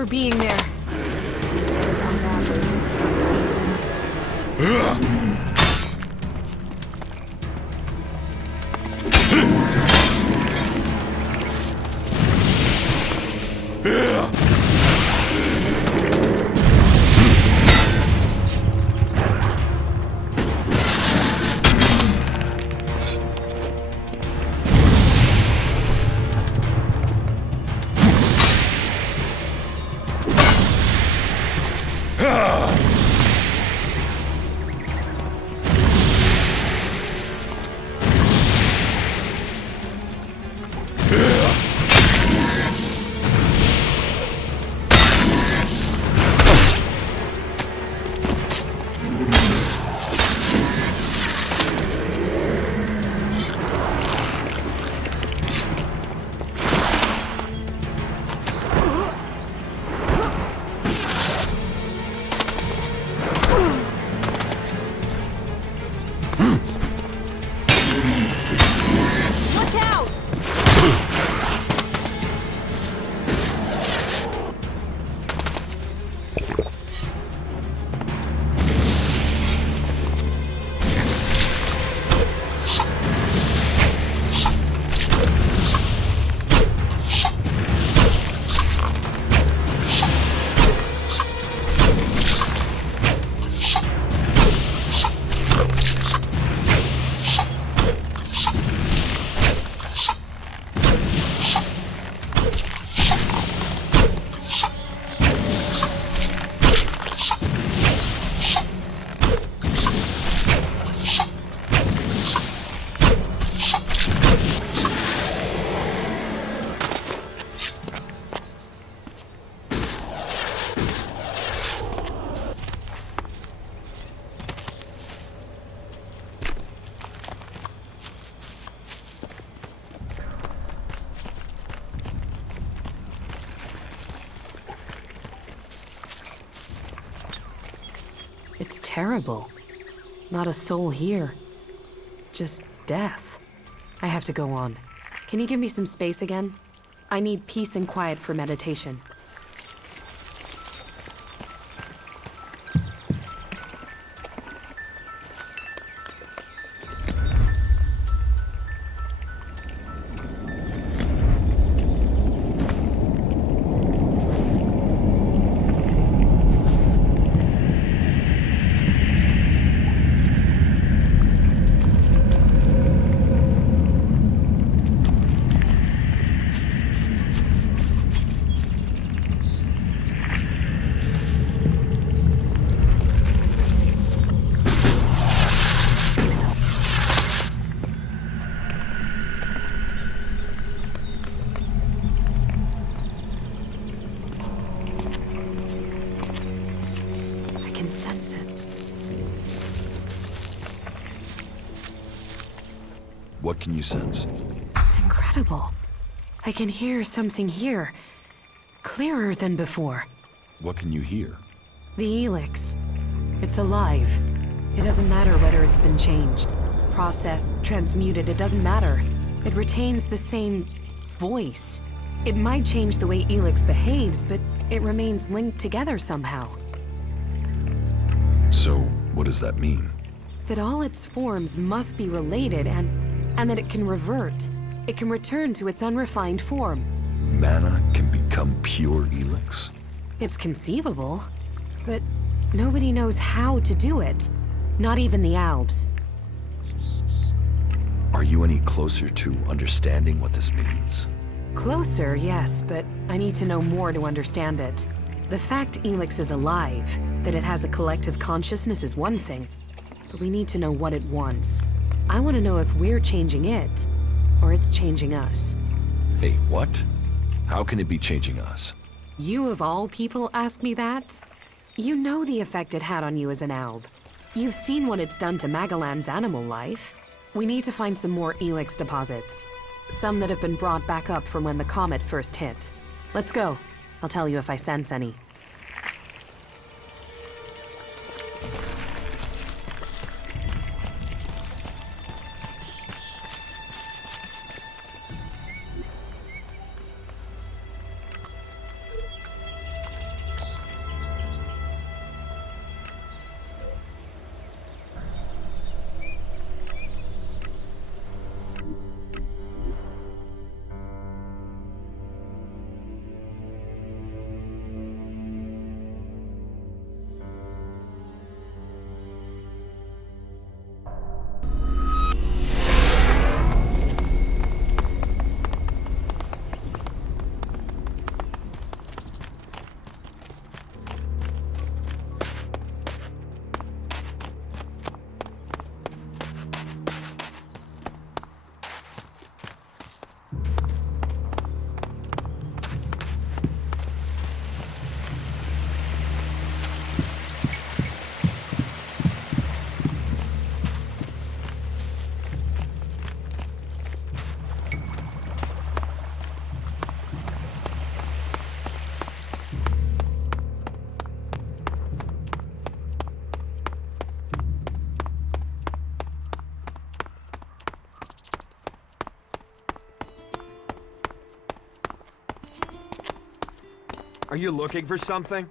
for being there. It's terrible. Not a soul here. Just death. I have to go on. Can you give me some space again? I need peace and quiet for meditation. Sense it. What can you sense? It's incredible. I can hear something here. Clearer than before. What can you hear? The Elex. It's alive. It doesn't matter whether it's been changed, processed, transmuted, it doesn't matter. It retains the same voice. It might change the way Elex behaves, but it remains linked together somehow. So, what does that mean? That all its forms must be related and that it can revert. It can return to its unrefined form. Mana can become pure Elex? It's conceivable, but nobody knows how to do it. Not even the Albs. Are you any closer to understanding what this means? Closer, yes, but I need to know more to understand it. The fact Elex is alive, that it has a collective consciousness is one thing, but we need to know what it wants. I want to know if we're changing it, or it's changing us. Hey, what? How can it be changing us? You of all people ask me that? You know the effect it had on you as an Alb. You've seen what it's done to Magellan's animal life. We need to find some more Elex deposits. Some that have been brought back up from when the comet first hit. Let's go. I'll tell you if I sense any. Are you looking for something?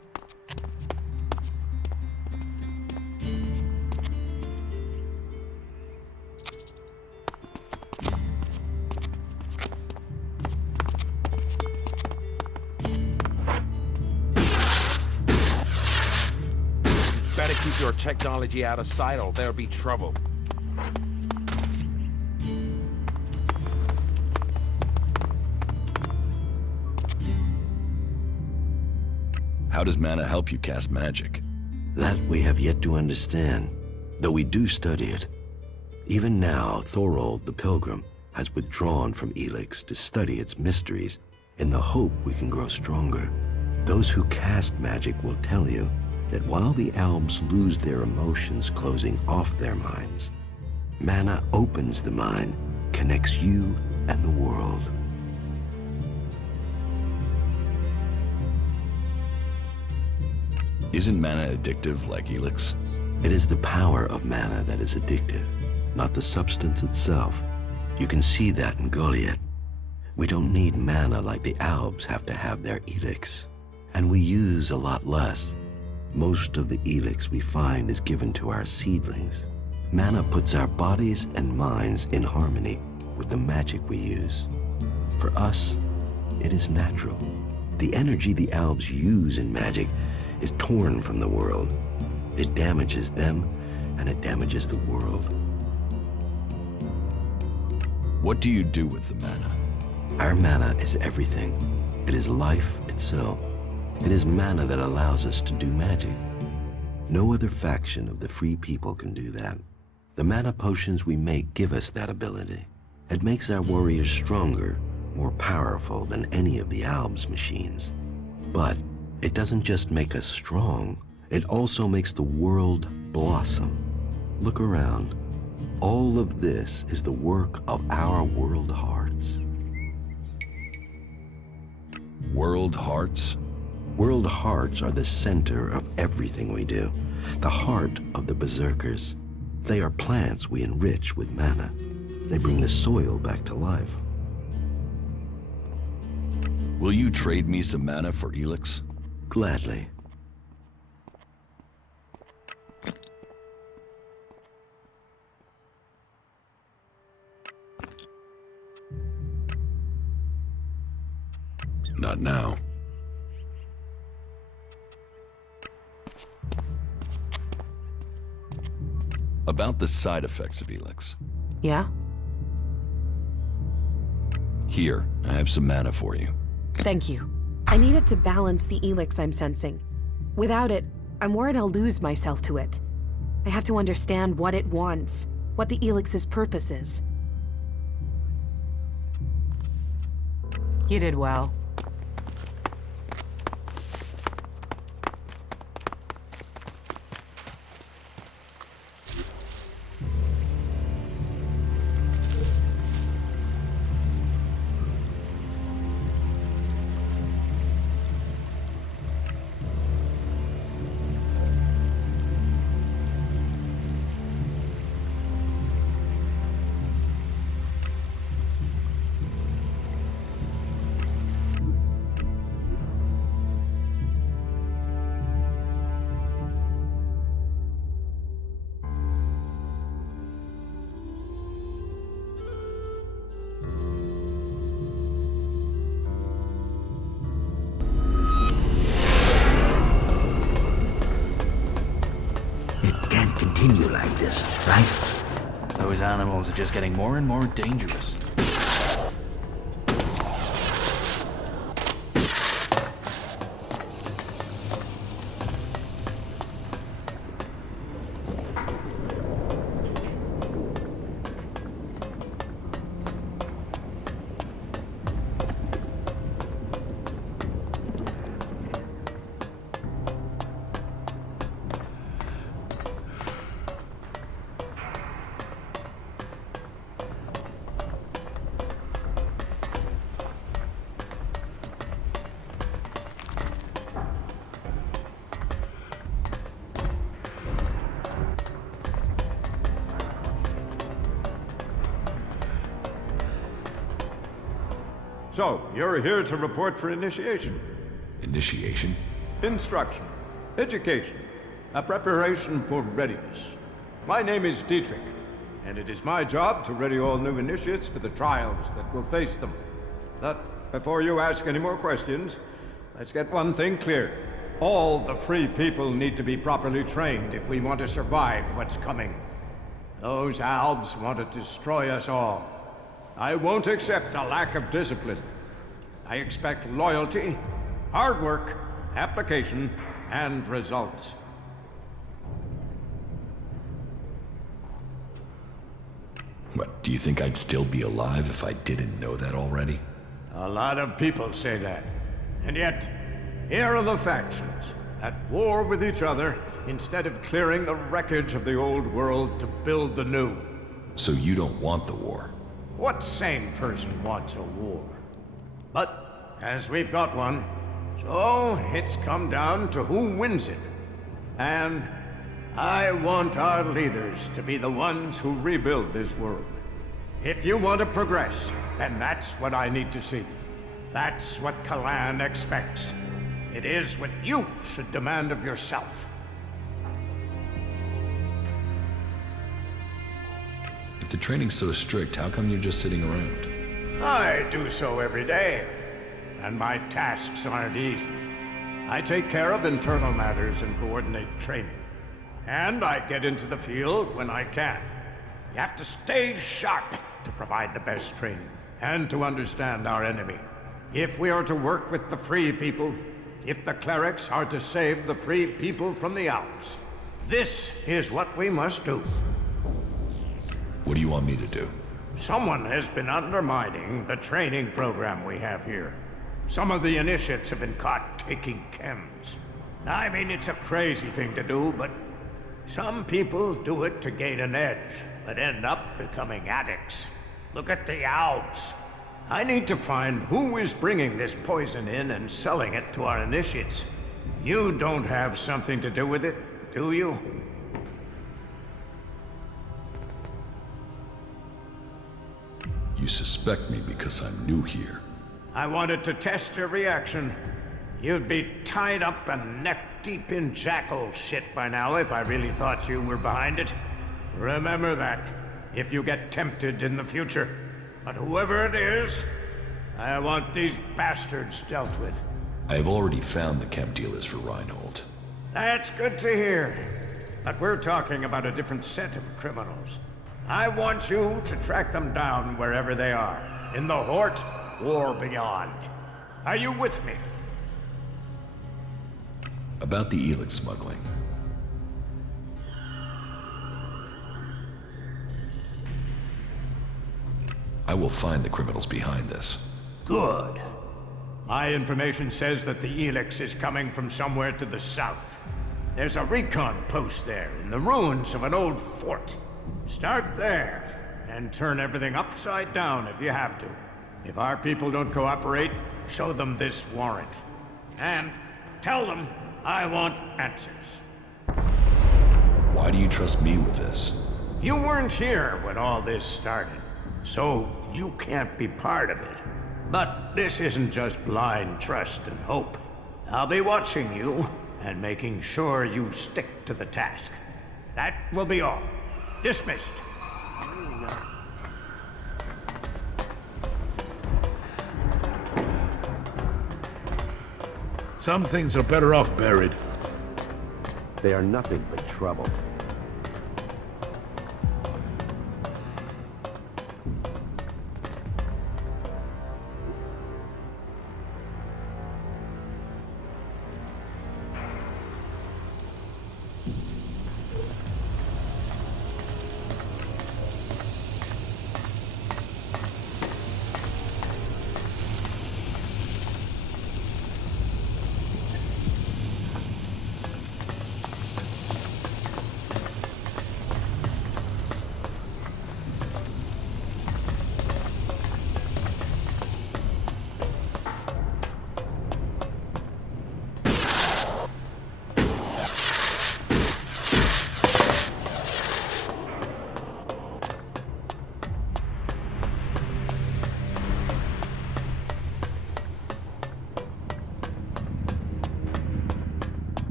Better keep your technology out of sight or there'll be trouble. How does mana help you cast magic? That we have yet to understand, though we do study it. Even now, Thorold the Pilgrim has withdrawn from Elex to study its mysteries in the hope we can grow stronger. Those who cast magic will tell you that while the elves lose their emotions closing off their minds, mana opens the mind, connects you and the world. Isn't mana addictive like Elex? It is the power of mana that is addictive, not the substance itself. You can see that in Goliath. We don't need mana like the Albs have to have their Elex. And we use a lot less. Most of the Elex we find is given to our seedlings. Mana puts our bodies and minds in harmony with the magic we use. For us, it is natural. The energy the Albs use in magic is torn from the world. It damages them, and it damages the world. What do you do with the mana? Our mana is everything. It is life itself. It is mana that allows us to do magic. No other faction of the free people can do that. The mana potions we make give us that ability. It makes our warriors stronger, more powerful than any of the Albs' machines. But it doesn't just make us strong, it also makes the world blossom. Look around. All of this is the work of our world hearts. World hearts? World hearts are the center of everything we do, the heart of the berserkers. They are plants we enrich with mana. They bring the soil back to life. Will you trade me some mana for Elex? Gladly. Not now. About the side effects of Elex. Yeah? Here, I have some mana for you. Thank you. I need it to balance the Elex I'm sensing. Without it, I'm worried I'll lose myself to it. I have to understand what it wants, what the Elix's purpose is. You did well. Continue like this, right? Those animals are just getting more and more dangerous. So, you're here to report for initiation? Initiation? Instruction, education, a preparation for readiness. My name is Dietrich, and it is my job to ready all new initiates for the trials that will face them. But before you ask any more questions, let's get one thing clear. All the free people need to be properly trained if we want to survive what's coming. Those Albs want to destroy us all. I won't accept a lack of discipline. I expect loyalty, hard work, application, and results. What, do you think I'd still be alive if I didn't know that already? A lot of people say that. And yet, here are the factions, at war with each other, instead of clearing the wreckage of the old world to build the new. So you don't want the war? What sane person wants a war? But, as we've got one, so it's come down to who wins it. And I want our leaders to be the ones who rebuild this world. If you want to progress, then that's what I need to see. That's what Kalan expects. It is what you should demand of yourself. If the training's so strict, how come you're just sitting around? I do so every day, and my tasks aren't easy. I take care of internal matters and coordinate training. And I get into the field when I can. You have to stay sharp to provide the best training, and to understand our enemy. If we are to work with the free people, if the clerics are to save the free people from the Alps, this is what we must do. What do you want me to do? Someone has been undermining the training program we have here. Some of the initiates have been caught taking chems. I mean, it's a crazy thing to do, but some people do it to gain an edge, but end up becoming addicts. Look at the Alps. I need to find who is bringing this poison in and selling it to our initiates. You don't have something to do with it, do you? You suspect me because I'm new here. I wanted to test your reaction. You'd be tied up and neck-deep in jackal shit by now if I really thought you were behind it. Remember that, if you get tempted in the future. But whoever it is, I want these bastards dealt with. I have already found the chem dealers for Reinhold. That's good to hear. But we're talking about a different set of criminals. I want you to track them down wherever they are. In the Hort or beyond. Are you with me? About the Elex smuggling. I will find the criminals behind this. Good. My information says that the Elex is coming from somewhere to the south. There's a recon post there, in the ruins of an old fort. Start there, and turn everything upside down if you have to. If our people don't cooperate, show them this warrant. And tell them I want answers. Why do you trust me with this? You weren't here when all this started, so you can't be part of it. But this isn't just blind trust and hope. I'll be watching you and making sure you stick to the task. That will be all. Dismissed. Some things are better off buried. They are nothing but trouble.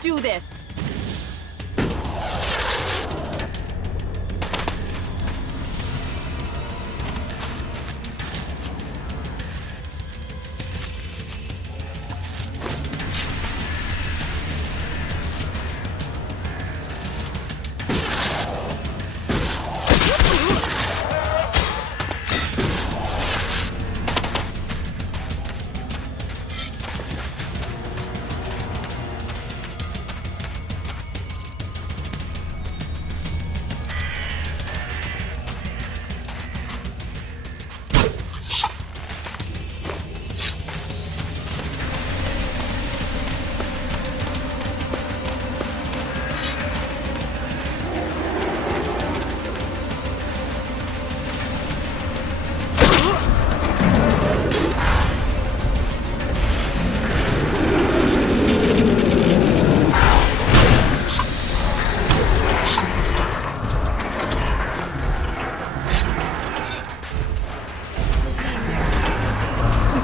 do this!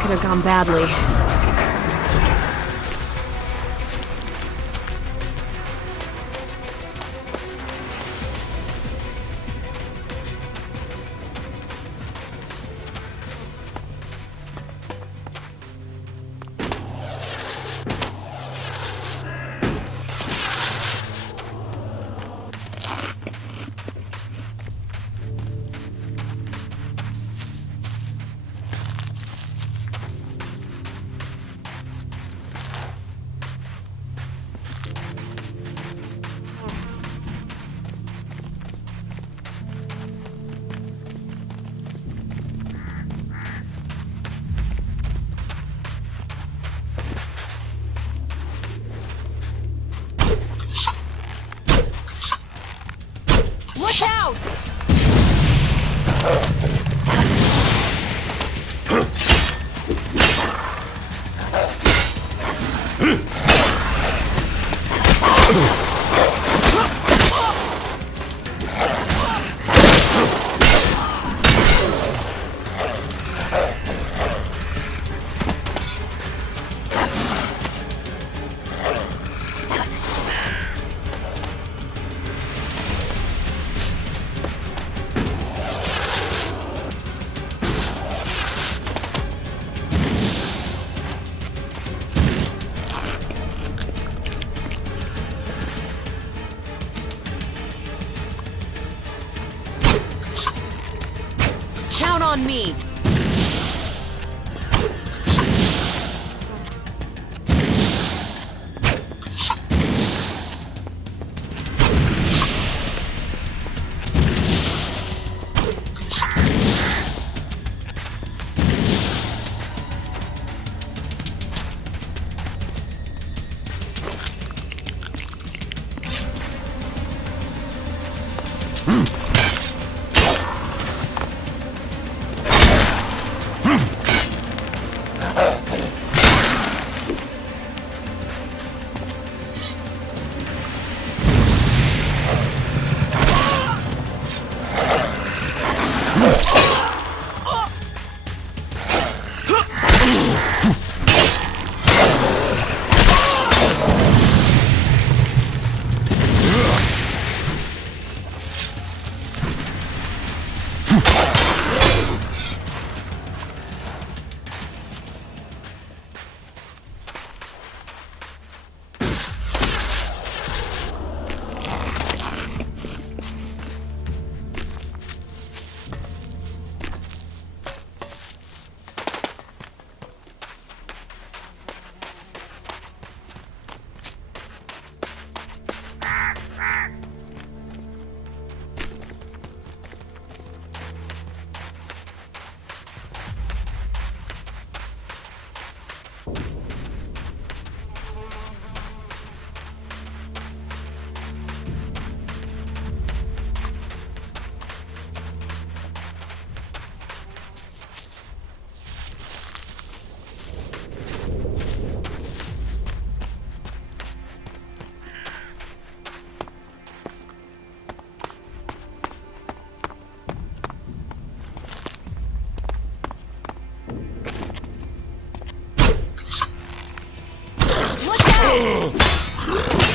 Could have gone badly. Look out! Count on me! Look out!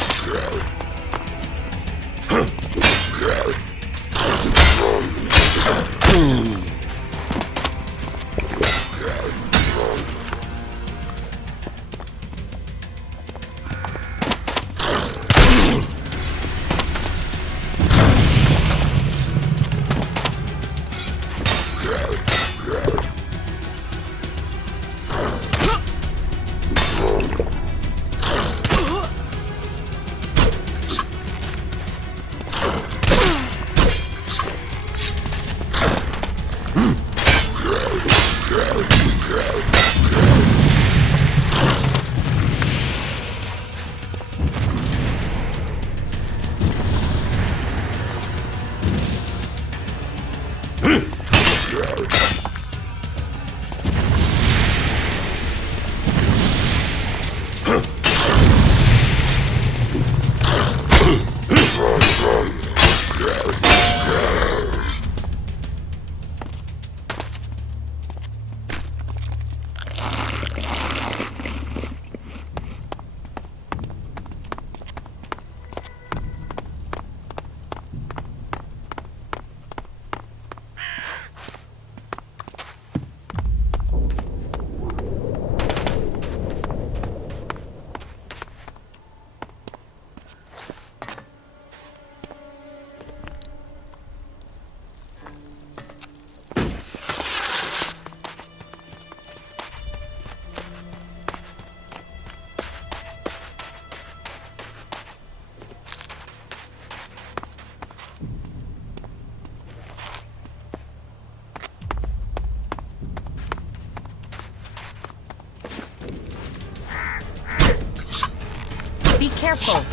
Be careful.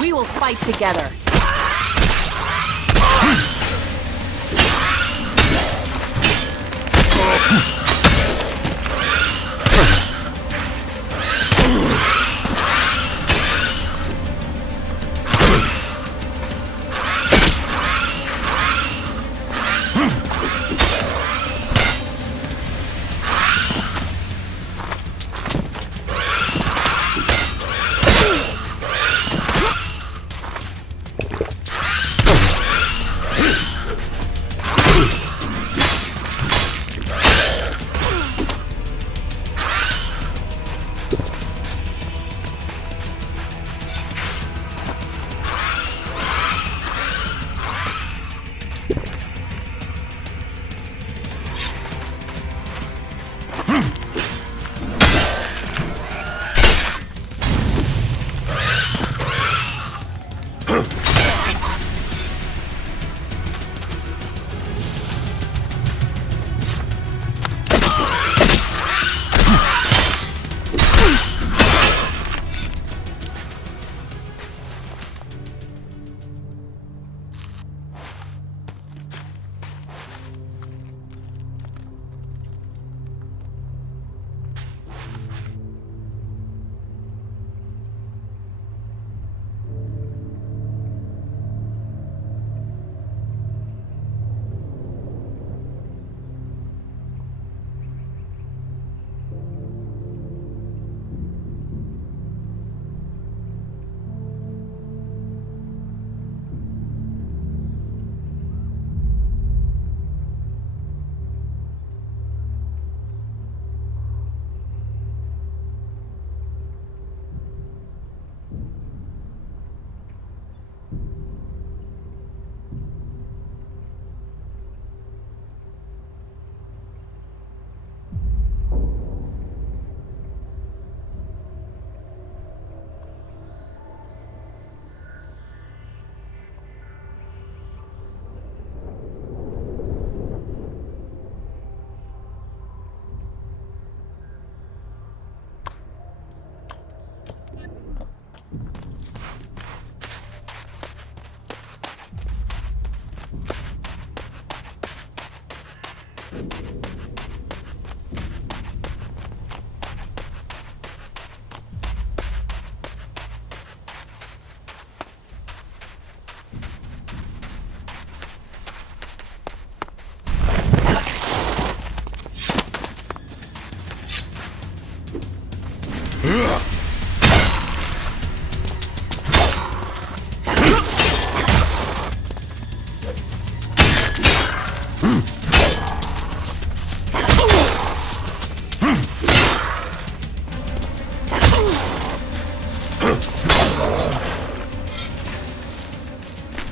We will fight together.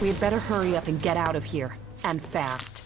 We had better hurry up and get out of here. And fast.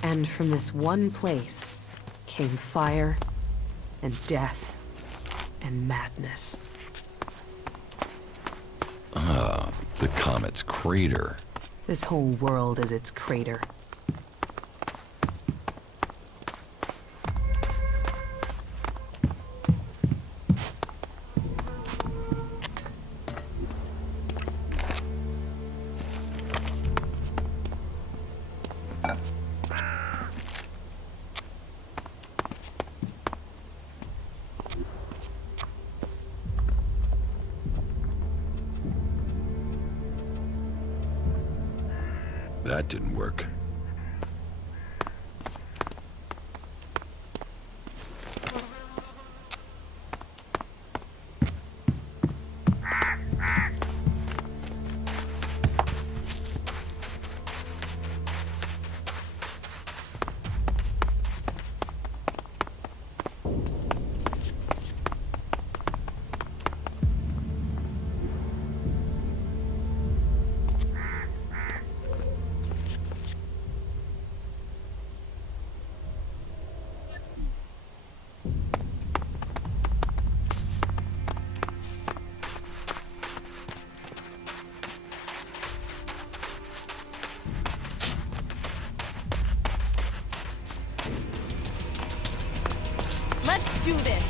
And from this one place came fire and death and madness. The comet's crater. This whole world is its crater. That didn't work. do this!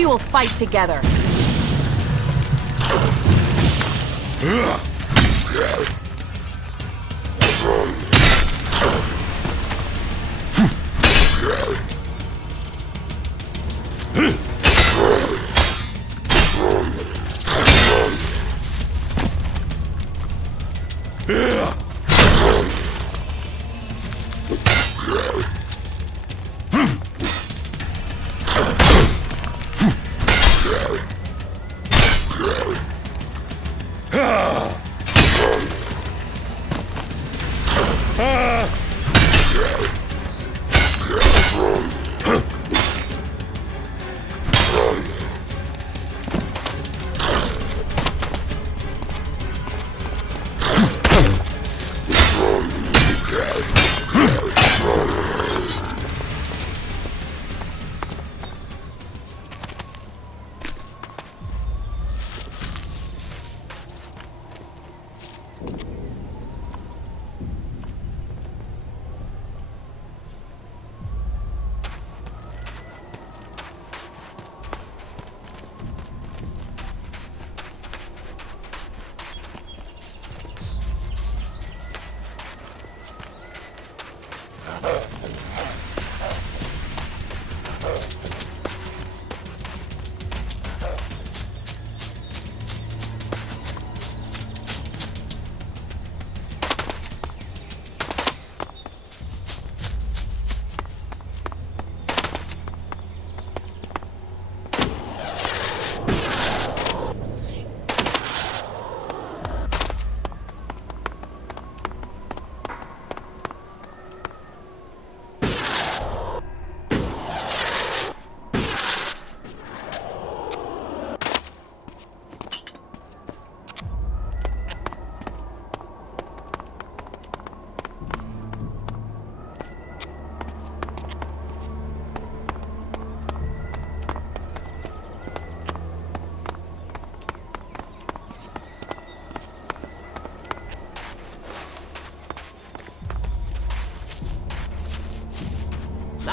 We will fight together.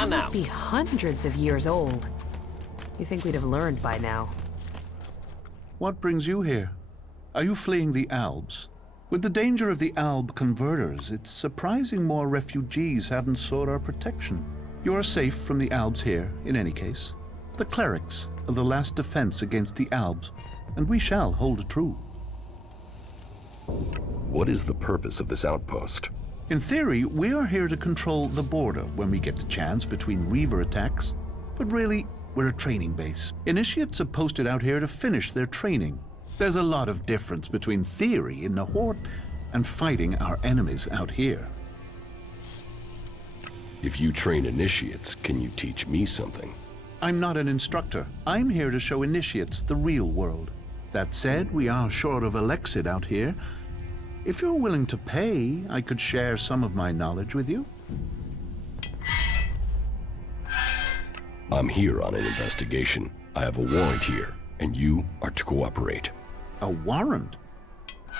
It must be hundreds of years old. You think we'd have learned by now. What brings you here? Are you fleeing the Albs? With the danger of the Alb converters, it's surprising more refugees haven't sought our protection. You are safe from the Albs here, in any case. The clerics are the last defense against the Albs, and we shall hold true. What is the purpose of this outpost? In theory, we are here to control the border when we get the chance between Reaver attacks. But really, we're a training base. Initiates are posted out here to finish their training. There's a lot of difference between theory in the Horde and fighting our enemies out here. If you train initiates, can you teach me something? I'm not an instructor. I'm here to show initiates the real world. That said, we are short of Elexit out here. If you're willing to pay, I could share some of my knowledge with you. I'm here on an investigation. I have a warrant here, and you are to cooperate. A warrant?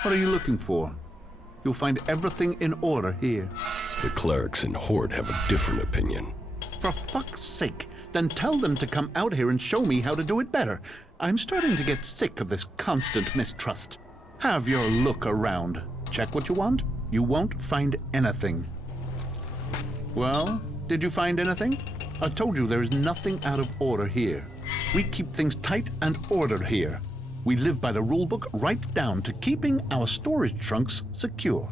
What are you looking for? You'll find everything in order here. The clerics and Horde have a different opinion. For fuck's sake, then tell them to come out here and show me how to do it better. I'm starting to get sick of this constant mistrust. Have your look around. Check what you want. You won't find anything. Well, did you find anything? I told you there is nothing out of order here. We keep things tight and ordered here. We live by the rulebook right down to keeping our storage trunks secure.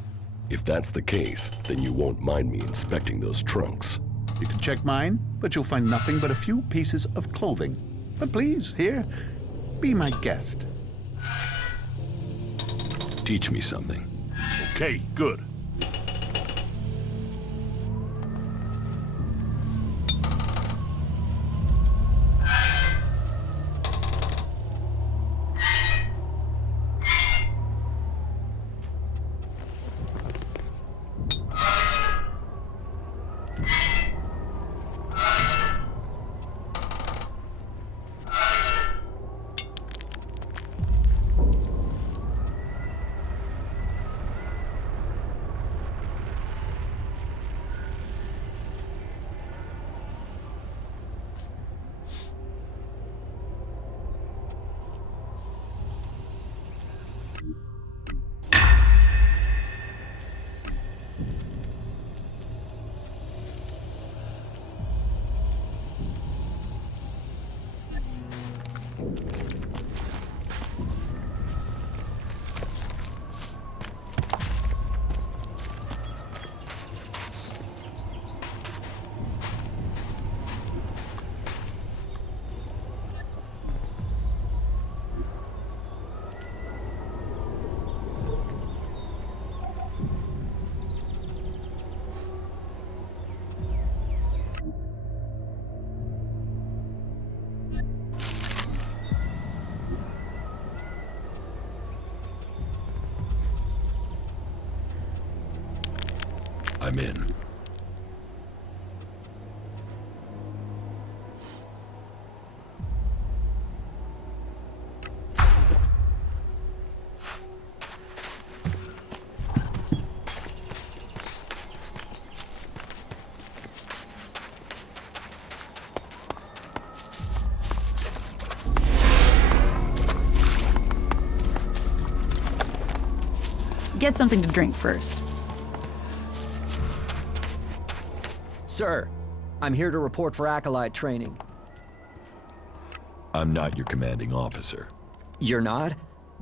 If that's the case, then you won't mind me inspecting those trunks. You can check mine, but you'll find nothing but a few pieces of clothing. But please, here, be my guest. Teach me something. Okay, good. I'm in. Get something to drink first. Sir, I'm here to report for Acolyte training. I'm not your commanding officer. You're not?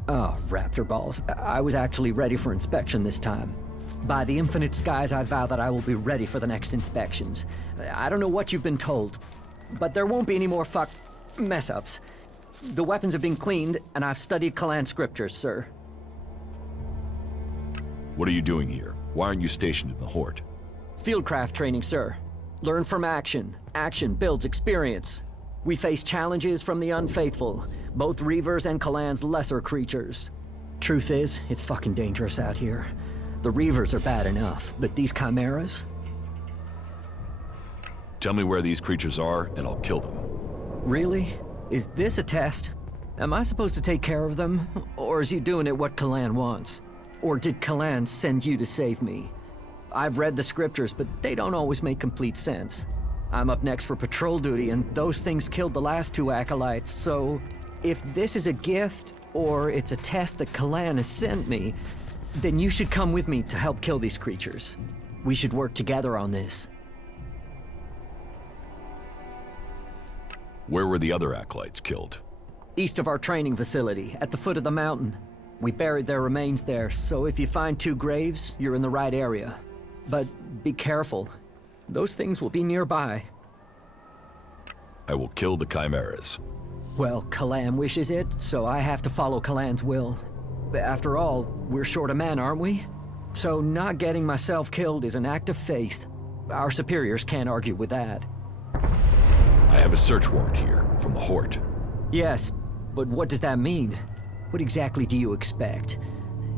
Oh, raptor balls. I was actually ready for inspection this time. By the infinite skies, I vow that I will be ready for the next inspections. I don't know what you've been told, but there won't be any more mess-ups. The weapons have been cleaned, and I've studied Kalan scriptures, sir. What are you doing here? Why aren't you stationed in the Hort? Fieldcraft training, sir. Learn from action. Action builds experience. We face challenges from the unfaithful, both Reavers and Kalan's lesser creatures. Truth is, it's fucking dangerous out here. The Reavers are bad enough, but these chimeras? Tell me where these creatures are, and I'll kill them. Really? Is this a test? Am I supposed to take care of them? Or is you doing it what Kalan wants? Or did Kalan send you to save me? I've read the scriptures, but they don't always make complete sense. I'm up next for patrol duty, and those things killed the last 2 acolytes, so if this is a gift, or it's a test that Kalan has sent me, then you should come with me to help kill these creatures. We should work together on this. Where were the other acolytes killed? East of our training facility, at the foot of the mountain. We buried their remains there, so if you find 2 graves, you're in the right area. But be careful. Those things will be nearby. I will kill the chimeras. Well, Kalan wishes it, so I have to follow Kalan's will. After all, we're short of men, aren't we? So not getting myself killed is an act of faith. Our superiors can't argue with that. I have a search warrant here, from the Hort. Yes, but what does that mean? What exactly do you expect?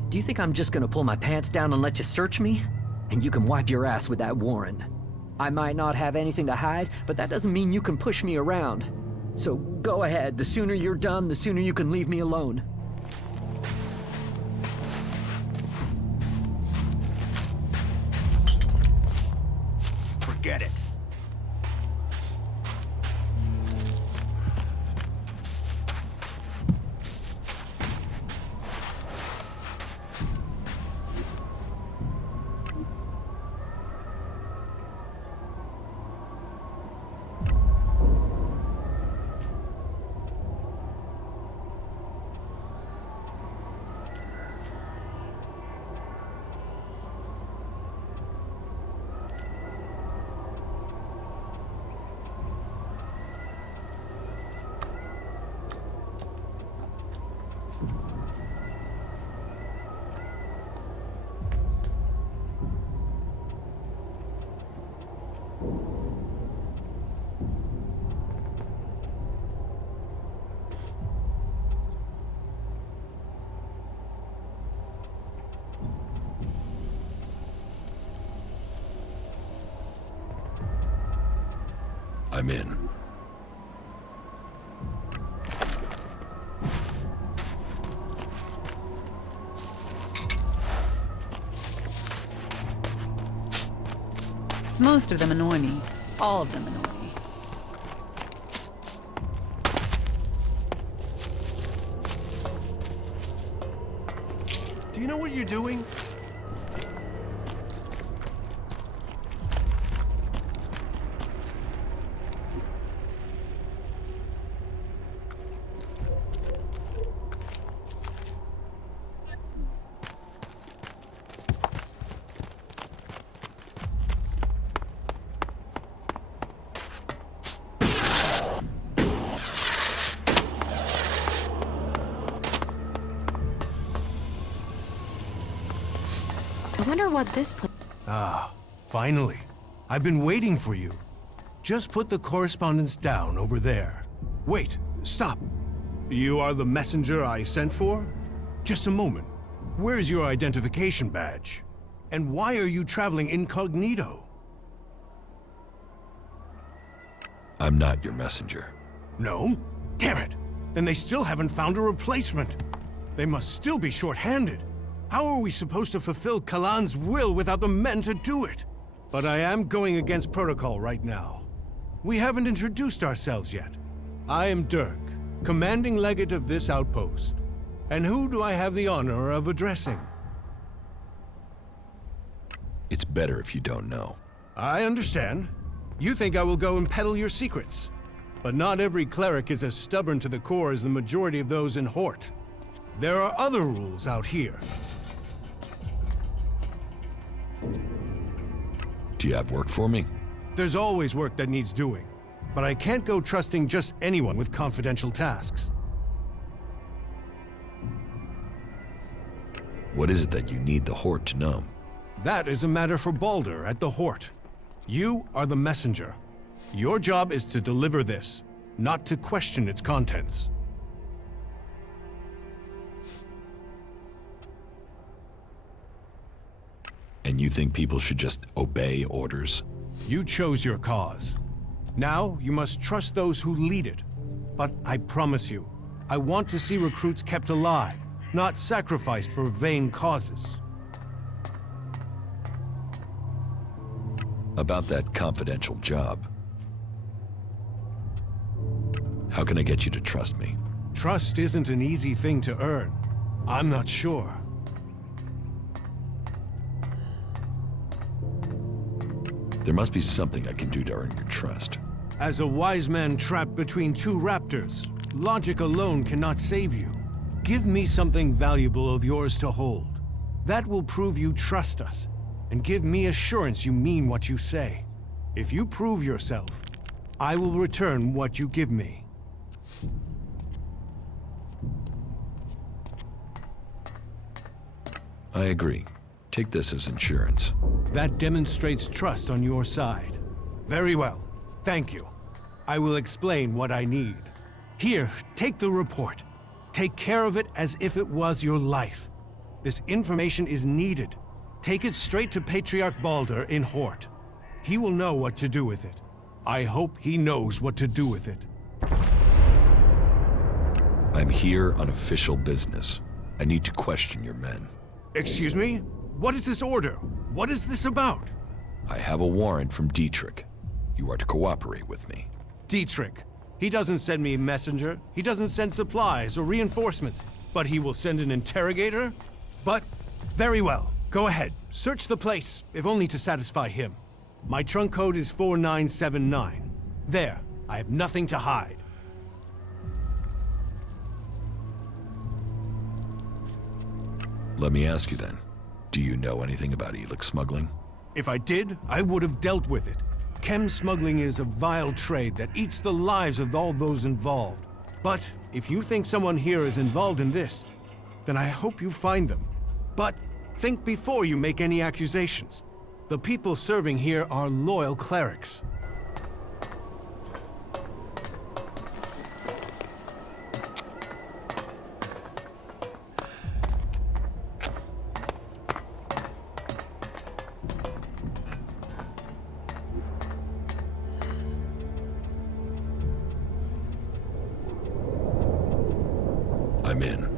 Do you think I'm just gonna pull my pants down and let you search me? And you can wipe your ass with that warrant. I might not have anything to hide, but that doesn't mean you can push me around. So go ahead, the sooner you're done, the sooner you can leave me alone. Forget it. I'm in. Most of them annoy me. All of them annoy me. Do you know what you're doing? Wonder what this place... Ah, finally. I've been waiting for you. Just put the correspondence down over there. Wait, stop. You are the messenger I sent for? Just a moment. Where's your identification badge? And why are you traveling incognito? I'm not your messenger. No? Damn it! Then they still haven't found a replacement. They must still be short-handed. How are we supposed to fulfill Kalan's will without the men to do it? But I am going against protocol right now. We haven't introduced ourselves yet. I am Dirk, commanding legate of this outpost. And who do I have the honor of addressing? It's better if you don't know. I understand. You think I will go and peddle your secrets. But not every cleric is as stubborn to the core as the majority of those in Hort. There are other rules out here. Do you have work for me? There's always work that needs doing. But I can't go trusting just anyone with confidential tasks. What is it that you need the Hort to know? That is a matter for Balder at the Hort. You are the messenger. Your job is to deliver this, not to question its contents. And you think people should just obey orders? You chose your cause. Now you must trust those who lead it. But I promise you, I want to see recruits kept alive, not sacrificed for vain causes. About that confidential job. How can I get you to trust me? Trust isn't an easy thing to earn. I'm not sure. There must be something I can do to earn your trust. As a wise man trapped between two raptors, logic alone cannot save you. Give me something valuable of yours to hold. That will prove you trust us, and give me assurance you mean what you say. If you prove yourself, I will return what you give me. I agree. Take this as insurance. That demonstrates trust on your side. Very well. Thank you. I will explain what I need. Here, take the report. Take care of it as if it was your life. This information is needed. Take it straight to Patriarch Balder in Hort. He will know what to do with it. I hope he knows what to do with it. I'm here on official business. I need to question your men. Excuse me? What is this order? What is this about? I have a warrant from Dietrich. You are to cooperate with me. Dietrich. He doesn't send me a messenger. He doesn't send supplies or reinforcements. But he will send an interrogator? But, very well. Go ahead. Search the place, if only to satisfy him. My trunk code is 4979. There. I have nothing to hide. Let me ask you then. Do you know anything about Elex smuggling? If I did, I would have dealt with it. Chem smuggling is a vile trade that eats the lives of all those involved. But if you think someone here is involved in this, then I hope you find them. But think before you make any accusations. The people serving here are loyal clerics. I'm in.